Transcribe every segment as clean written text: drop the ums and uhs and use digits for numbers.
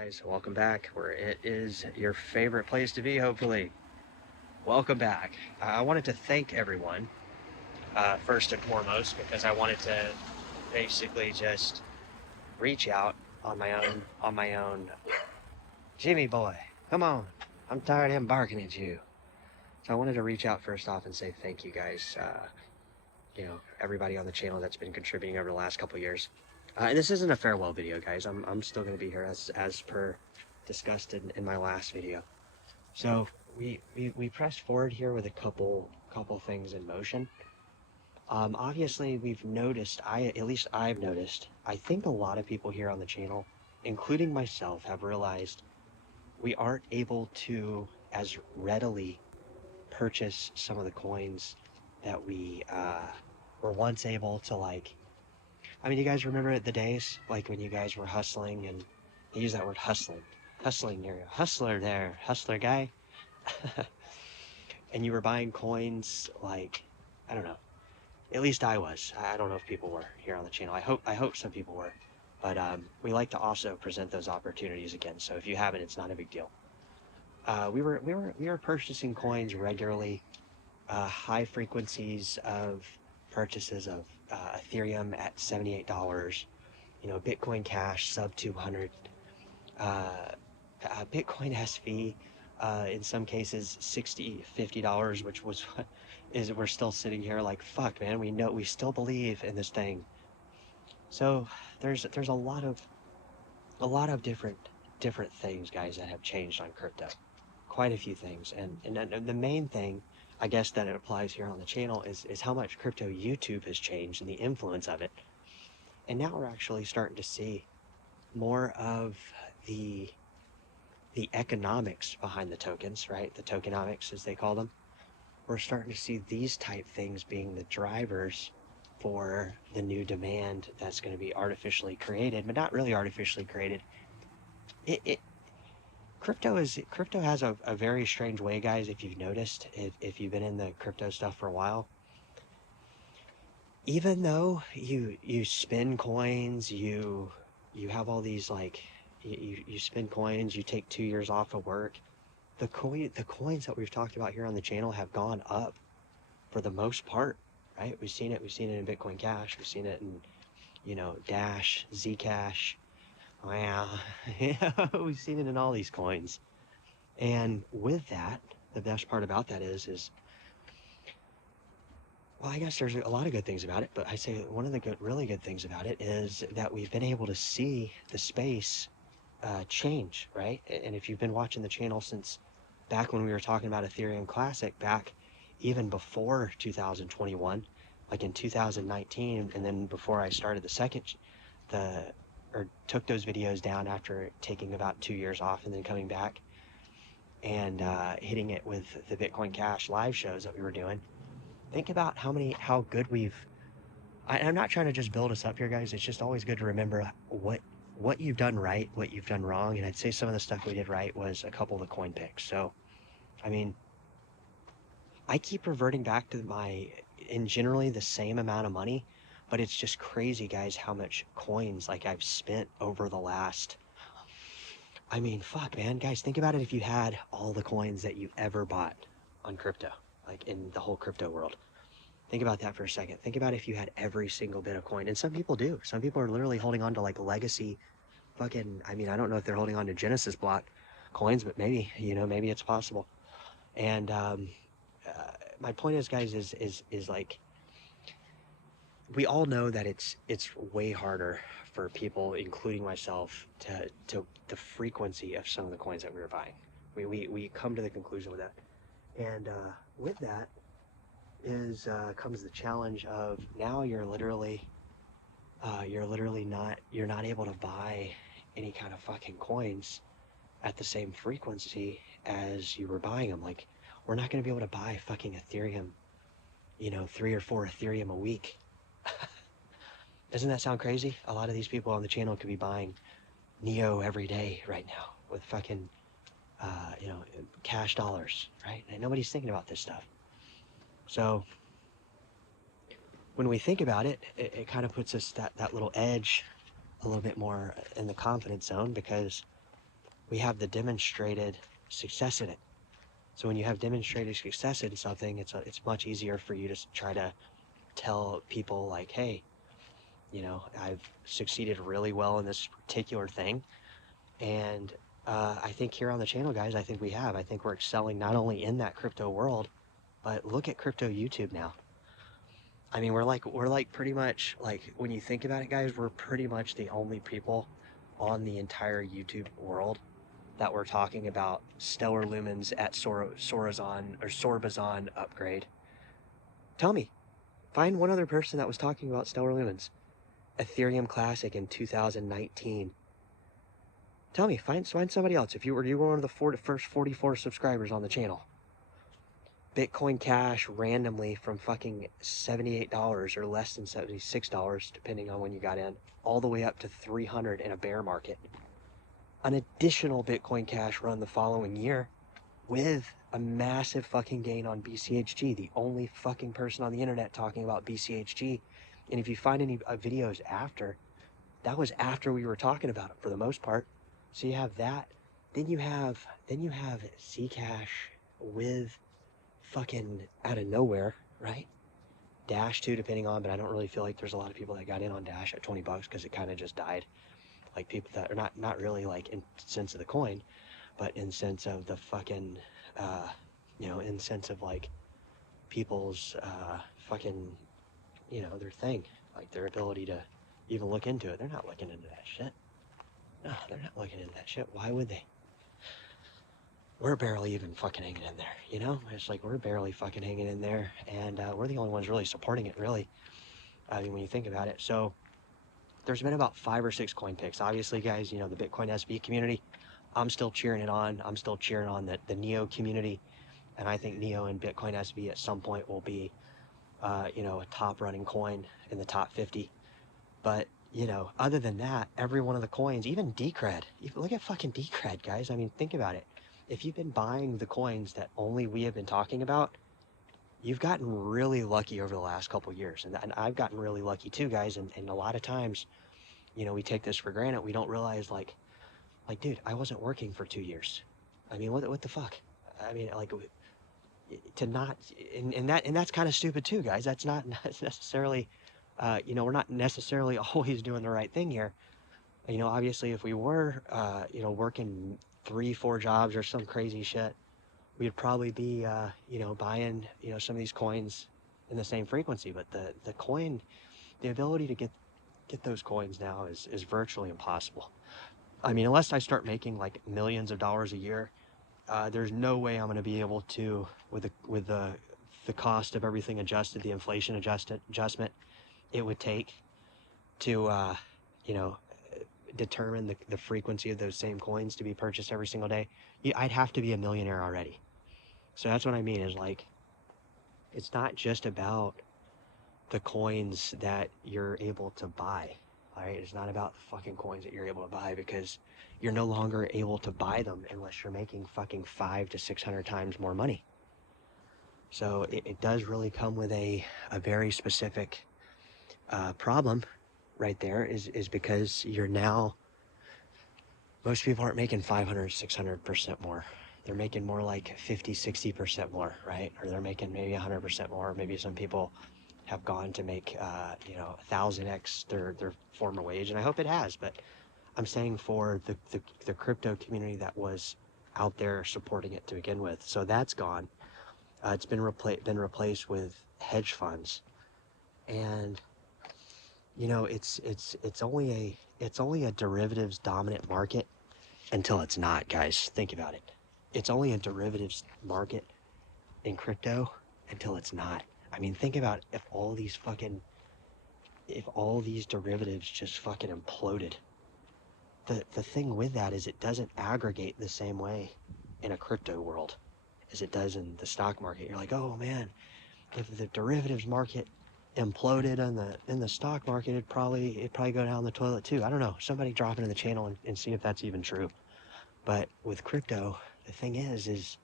guys? Welcome back, where it is your favorite place to be, hopefully. Welcome back. I wanted to thank everyone, first and foremost, because I wanted to basically just reach out on my own. Jimmy boy, come on. I'm tired of him barking at you. So I wanted to reach out first off and say thank you guys. Everybody on the channel that's been contributing over the last couple years. And this isn't a farewell video, guys. I'm still going to be here as per discussed in my last video. So we pressed forward here with a couple things in motion. Obviously, we've noticed. At least I've noticed. I think a lot of people here on the channel, including myself, have realized we aren't able to as readily purchase some of the coins that we were once able to, like. I mean, you guys remember the days like when you guys were hustling, and I use that word hustling. You're a hustler there, hustler guy. And you were buying coins like, I don't know. At least I was. I don't know if people were here on the channel. I hope some people were. But we like to also present those opportunities again. So if you haven't, it's not a big deal. We were purchasing coins regularly, high frequencies of purchases of Ethereum at $78. Bitcoin Cash sub 200. Bitcoin SV, in some cases $60, $50, which was is we're still sitting here like, fuck, man, we still believe in this thing. So there's a lot of different things, guys, that have changed on crypto. Quite a few things, and the main thing, I guess, that it applies here on the channel is how much crypto YouTube has changed and the influence of it. And now we're actually starting to see more of the economics behind the tokens, right? The tokenomics, as they call them. We're starting to see these type things being the drivers for the new demand that's going to be artificially created, but not really artificially created. It crypto has a very strange way, guys. If you've noticed, if you've been in the crypto stuff for a while, even though you spin coins, you have all these, like, you spend coins, you take 2 years off of work. The coins that we've talked about here on the channel have gone up for the most part, right? We've seen it in Bitcoin Cash. We've seen it in, Dash, Zcash. Wow. We've seen it in all these coins. And with that, the best part about that is well, I guess there's a lot of good things about it, but I say one of the really good things about it is that we've been able to see the space change, right? And if you've been watching the channel since back when we were talking about Ethereum Classic, back even before 2021, like in 2019, and then before I started took those videos down after taking about 2 years off and then coming back and hitting it with the Bitcoin Cash live shows that we were doing. Think about how good I'm not trying to just build us up here, guys. It's just always good to remember what you've done right, what you've done wrong. And I'd say some of the stuff we did right was a couple of the coin picks. So, I mean, I keep reverting back to in generally the same amount of money, but it's just crazy, guys, how much coins like I've spent over the last. I mean, fuck, man, guys, think about it. If you had all the coins that you've ever bought on crypto, like in the whole crypto world, think about that for a second. Think about if you had every single bit of coin, and some people do. Some people are literally holding on to like legacy, fucking. I mean, I don't know if they're holding on to Genesis block coins, but maybe, maybe it's possible. And my point is, guys, is like, we all know that it's way harder for people, including myself, to the frequency of some of the coins that we were buying. We come to the conclusion with that, and with that comes the challenge of now you're not able to buy any kind of fucking coins at the same frequency as you were buying them. Like, we're not going to be able to buy fucking Ethereum, 3 or 4 Ethereum a week. Doesn't that sound crazy? A lot of these people on the channel could be buying Neo every day right now with fucking, cash dollars, right? And nobody's thinking about this stuff. So when we think about it, it kind of puts us that little edge a little bit more in the confidence zone, because we have the demonstrated success in it. So when you have demonstrated success in something, it's much easier for you to try to tell people like, hey, you know, I've succeeded really well in this particular thing. And I think here on the channel, guys, I think we have. I think we're excelling not only in that crypto world, but look at crypto YouTube now. I mean, we're like pretty much like, when you think about it, guys, we're pretty much the only people on the entire YouTube world that we're talking about stellar lumens at Sorbazon upgrade. Tell me, find one other person that was talking about stellar lumens. Ethereum Classic in 2019. Tell me, find somebody else. If you were one of the first 44 subscribers on the channel. Bitcoin Cash randomly from fucking $78 or less than $76, depending on when you got in, all the way up to 300 in a bear market. An additional Bitcoin Cash run the following year with a massive fucking gain on BCHG, the only fucking person on the internet talking about BCHG. And if you find any videos after, that was after we were talking about it for the most part. So you have that. Then you have Zcash with fucking out of nowhere, right? Dash too, depending on, but I don't really feel like there's a lot of people that got in on Dash at 20 bucks because it kind of just died. Like people that are not really like in sense of the coin, but in sense of the fucking, you know, in sense of like people's fucking, you know, their thing, like their ability to even look into it. They're not looking into that shit. No, they're not looking into that shit. Why would they? We're barely even fucking hanging in there, you know? It's like we're barely fucking hanging in there, and we're the only ones really supporting it, really. I mean, when you think about it. So there's been about 5 or 6 coin picks. Obviously, guys, you know, the Bitcoin SB community, I'm still cheering it on. I'm still cheering on the Neo community, and I think Neo and Bitcoin SB at some point will be, you know, a top running coin in the top 50. But, you know, other than that, every one of the coins, even Decred, look at fucking Decred, guys. I mean, think about it. If you've been buying the coins that only we have been talking about, you've gotten really lucky over the last couple of years. And I've gotten really lucky too, guys. And a lot of times, you know, we take this for granted. We don't realize, like, dude, I wasn't working for 2 years. I mean, what the fuck? I mean, like, to not, and that's kind of stupid too, guys. That's not necessarily, you know, we're not necessarily always doing the right thing here. You know, obviously, if we were, you know, working 3-4 jobs or some crazy shit, we'd probably be, you know, buying, you know, some of these coins in the same frequency. But the coin, the ability to get those coins now is virtually impossible. I mean, unless I start making like millions of dollars a year, there's no way I'm going to be able to, with the cost of everything adjusted, the inflation adjustment it would take to, you know, determine the frequency of those same coins to be purchased every single day. I'd have to be a millionaire already. So that's what I mean, is like, it's not just about the coins that you're able to buy. All right, it's not about the fucking coins that you're able to buy, because you're no longer able to buy them unless you're making fucking 500 to 600 times more money. So it does really come with a very specific problem right there, is because you're now, most people aren't making 500, 600% more. They're making more like 50, 60% more, right? Or they're making maybe 100% more. Maybe some people have gone to make, you know, 1,000x their former wage, and I hope it has. But I'm saying for the crypto community that was out there supporting it to begin with, so that's gone. It's been replaced with hedge funds, and you know, it's only a derivatives dominant market until it's not, guys. Think about it. It's only a derivatives market in crypto until it's not. I mean, think about if all these derivatives just fucking imploded. The thing with that is it doesn't aggregate the same way in a crypto world as it does in the stock market. You're like, oh man, if the derivatives market imploded in the stock market, it'd probably go down the toilet too. I don't know. Somebody drop into the channel and see if that's even true. But with crypto, the thing is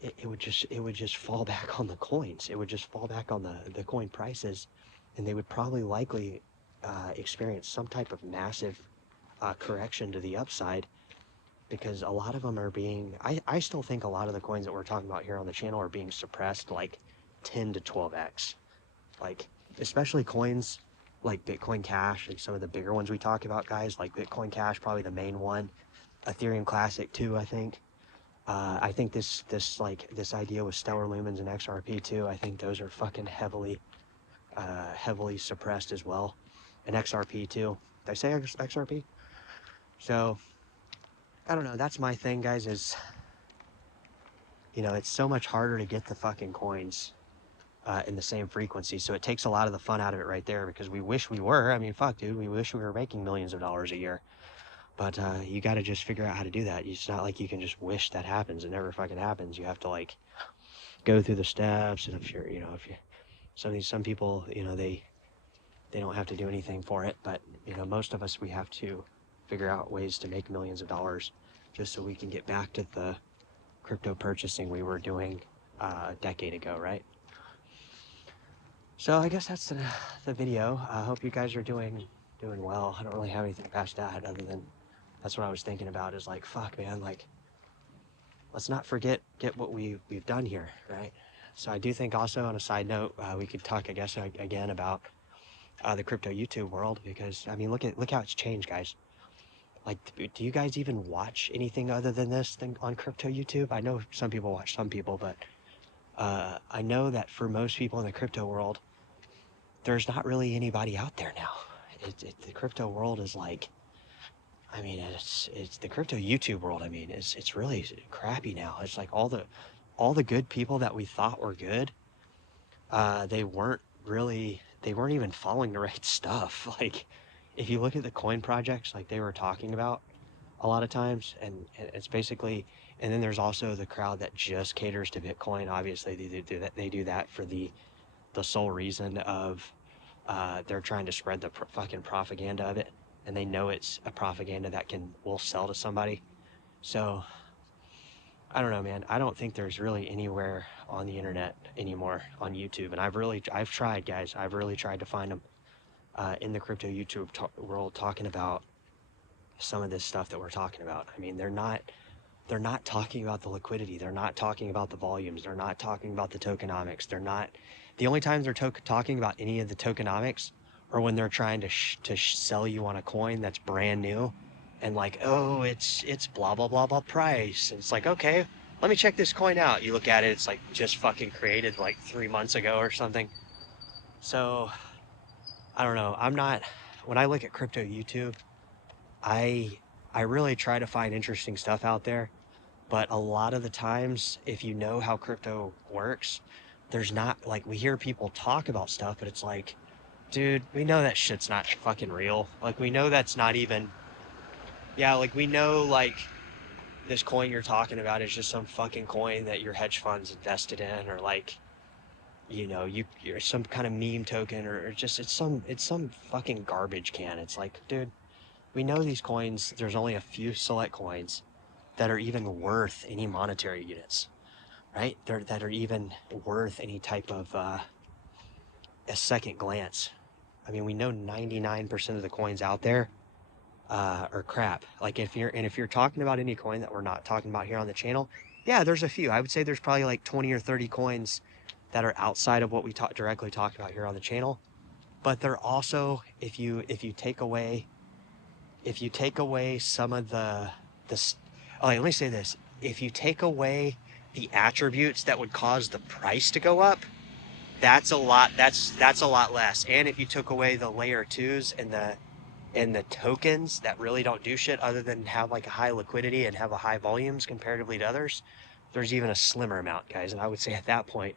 it would just fall back on the coins. It would just fall back on the coin prices, and they would probably likely experience some type of massive correction to the upside because a lot of them are being, I still think a lot of the coins that we're talking about here on the channel are being suppressed like 10 to 12x. Like, especially coins like Bitcoin Cash and some of the bigger ones we talk about, guys, like Bitcoin Cash, probably the main one. Ethereum Classic too, I think. I think this idea with Stellar Lumens and XRP too, I think those are fucking heavily suppressed as well. And XRP too. Did I say XRP? So, I don't know, that's my thing, guys, is, you know, it's so much harder to get the fucking coins in the same frequency. So it takes a lot of the fun out of it right there, because we wish we were. I mean, fuck, dude, we wish we were making millions of dollars a year. But you got to just figure out how to do that. It's not like you can just wish that happens. It never fucking happens. You have to like go through the steps. And if you're, you know, if you, some people, you know, they don't have to do anything for it. But, you know, most of us, we have to figure out ways to make millions of dollars just so we can get back to the crypto purchasing we were doing a decade ago, right? So I guess that's the video. I hope you guys are doing well. I don't really have anything past that other than that's what I was thinking about, is like, fuck, man, like, let's not get what we've done here, right? So I do think also, on a side note, we could talk, I guess, again about the crypto YouTube world, because I mean, look how it's changed, guys. Like, do you guys even watch anything other than this thing on crypto YouTube? I know some people watch some people, but I know that for most people in the crypto world, there's not really anybody out there now. The crypto world is like, I mean, it's the crypto YouTube world. I mean, it's really crappy now. It's like all the good people that we thought were good, they weren't even following the right stuff. Like, if you look at the coin projects, like they were talking about a lot of times, and it's basically, and then there's also the crowd that just caters to Bitcoin. Obviously, they do that for the sole reason of they're trying to spread the fucking propaganda of it, and they know it's a propaganda that will sell to somebody. So I don't know, man. I don't think there's really anywhere on the internet anymore on YouTube, and I've tried, guys. I've really tried to find them in the crypto YouTube world talking about some of this stuff that we're talking about. I mean, they're not talking about the liquidity. They're not talking about the volumes. They're not talking about the tokenomics. The only times they're talking about any of the tokenomics are when they're trying to sell you on a coin that's brand new, and like, oh, it's blah blah blah blah price. And it's like, okay, let me check this coin out. You look at it, it's like just fucking created like 3 months ago or something. So I don't know. When I look at crypto YouTube, I really try to find interesting stuff out there. But a lot of the times, if you know how crypto works, there's not, like, we hear people talk about stuff, but it's like, dude, we know that shit's not fucking real. Like, we know that's not even, yeah, like, we know, like, this coin you're talking about is just some fucking coin that your hedge fund's invested in, or like, you know, you're some kind of meme token, or just, it's some fucking garbage can. It's like, dude, we know these coins, there's only a few select coins that are even worth any monetary units, right? That are even worth any type of a second glance. I mean, we know 99% of the coins out there are crap. Like, if you're talking about any coin that we're not talking about here on the channel, yeah, there's a few. I would say there's probably like 20 or 30 coins that are outside of what we directly talked about here on the channel. But they're also, if you take away some of oh, let me say this. If you take away the attributes that would cause the price to go up, that's a lot less. And if you took away the layer 2s and the tokens that really don't do shit other than have like a high liquidity and have a high volumes comparatively to others, there's even a slimmer amount, guys. And I would say at that point,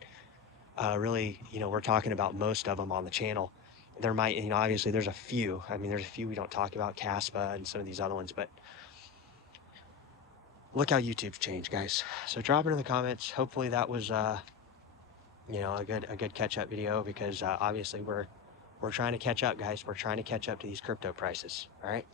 really, you know, we're talking about most of them on the channel. There might, you know, obviously there's a few. I mean, there's a few we don't talk about, Caspa and some of these other ones, but look how YouTube's changed, guys. So drop it in the comments. Hopefully that was, you know, a good catch-up video, because obviously we're trying to catch up, guys. We're trying to catch up to these crypto prices. All right.